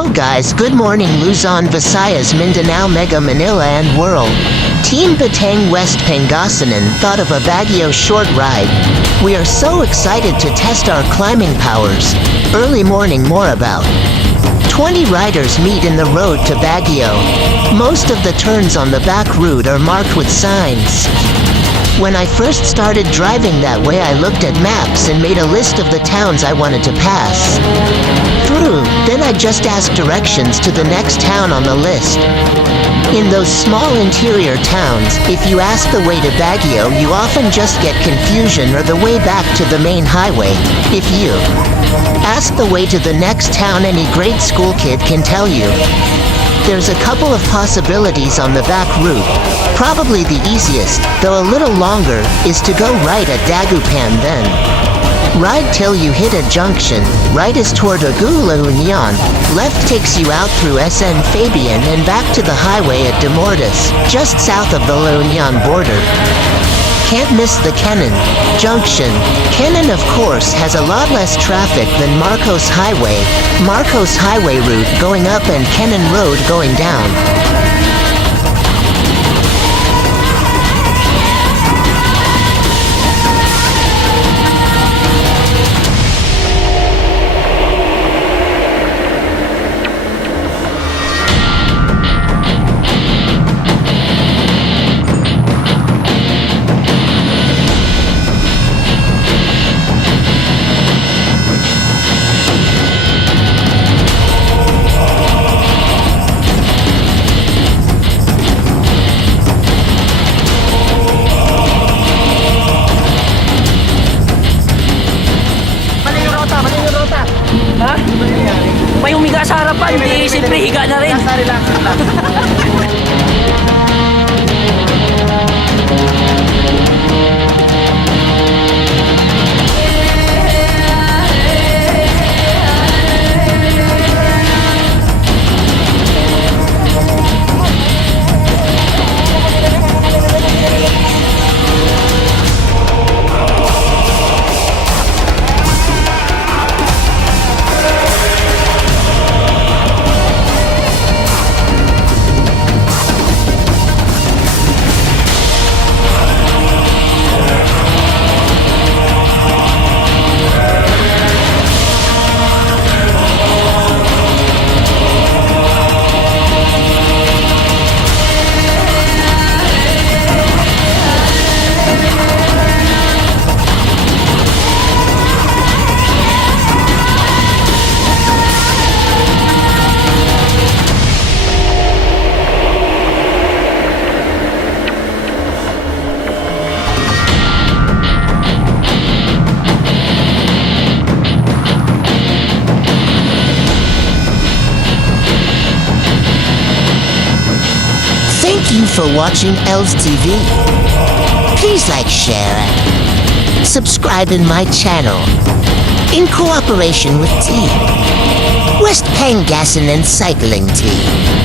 Hello guys, good morning Luzon, Visayas, Mindanao, Mega Manila and world. Team Batang West Pangasinan thought of a Baguio short ride. We are so excited to test our climbing powers. Early morning more about 20 riders meet in the road to Baguio. Most of the turns on the back route are marked with signs. When I first started driving that way, I looked at maps and made a list of the towns I wanted to pass through. Then I just asked directions to the next town on the list. In those small interior towns, if you ask the way to Baguio, you often just get confusion or the way back to the main highway. If you ask the way to the next town, any grade school kid can tell you. There's a couple of possibilities on the back route. Probably the easiest, though a little longer, is to go right at Dagupan then. Ride till you hit a junction. Right is toward Agu La Union. Left takes you out through SN Fabian and back to the highway at Demortis, just south of the La Union border. Can't miss the Kenan Junction. Kenan, of course, has a lot less traffic than Marcos Highway. Marcos Highway route going up and Kenan Road going down. Ha? May humiga sa harapan, di siyempre higa na rin. Relax. Thank you for watching Els TV. Please like, share, and subscribe in my channel. In cooperation with Team West Pangasinan Cycling Team.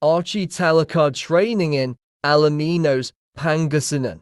Archie Talakad training in Alaminos, Pangasinan.